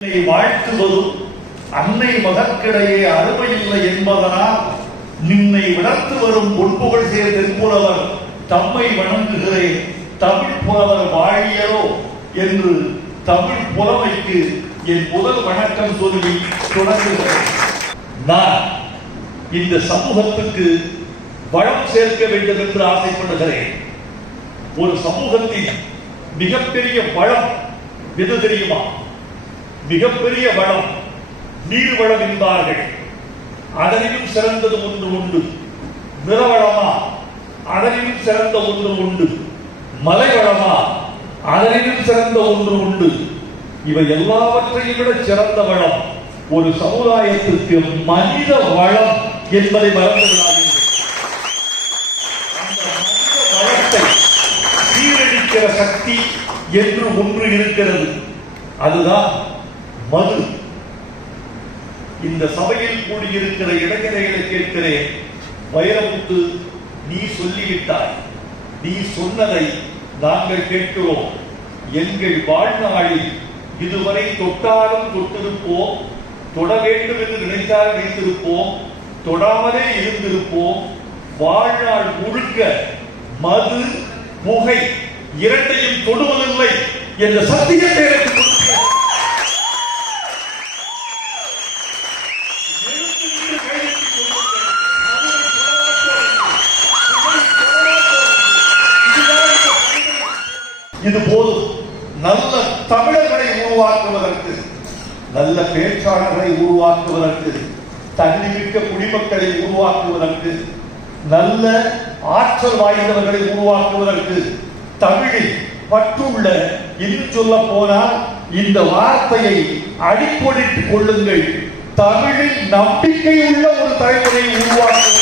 வாழ்த்துவதும் அன்னை மகற்கிடையே அருமையில்லை என்பதனால் நின்னை வளர்த்து வரும் பொன்புகழ் சேர் தென்புலவர் தம்மை வணங்குகிறேன். தமிழ் புலவர் வாழியரோ என்று தமிழ் புலமைக்கு என் முதல் வணக்கம் சொல்லி தொடங்குகிறேன். நான் இந்த சமூகத்துக்கு வளம் சேர்க்க வேண்டும் என்று ஆசைப்படுகிறேன். ஒரு சமூகத்தின் மிகப்பெரிய வளம் எது தெரியுமா? மிகப்பெரிய வளம் நீர் வளம் என்பார்கள். அதனிலும் சிறந்தது ஒன்று உண்டு. நிறவளமா அதனிலும் சிறந்த ஒன்று உண்டு. மலைவளமா அதனிலும் சிறந்த ஒன்று உண்டு. இவை எல்லாவற்றையும் விட சிறந்த வளம். ஒரு சமுதாயத்திற்கு மனித வளம் என்பதை மறந்து விடாதீர்கள் அந்த மனித வளத்தை சீரழிக்கிற சக்தி என்று ஒன்று இருக்கிறது. அதுதான் மது இந்த சபையில் கூடியிருக்கிற இளைஞர்களை கேட்கிறேன். வைரமுத்து நீ சொல்லிவிட்டாய். நீ சொன்னதை நாங்கள் கேட்கிறோம். எங்கள் வாழ்நாளில் இதுவரை தொட்டாலும் தொட்டிருப்போம். தொட வேண்டும் என்று நினைத்தால் நினைத்திருப்போம். தொடாமலே இருந்திருப்போம். வாழ்நாள் முழுக்க மது புகை இரண்டையும் தொடுவதில்லை என்ற சத்தியத்தை இது போதும். நல்ல தமிழர்களை உருவாக்குவதற்கு நல்ல பேச்சாளர்களை உருவாக்குவதற்கு தன்னிமிக்க குடிமக்களை உருவாக்குவதற்கு நல்ல ஆற்றல் வாய்ந்தவர்களை உருவாக்குவதற்கு தமிழில் பற்றுள்ள இன்னும் சொல்ல போனால் இந்த வார்த்தையை அடிக்கோடிட்டுக் கொள்ளுங்கள். தமிழில் நம்பிக்கை உள்ள ஒரு தலைமுறையை உருவாக்க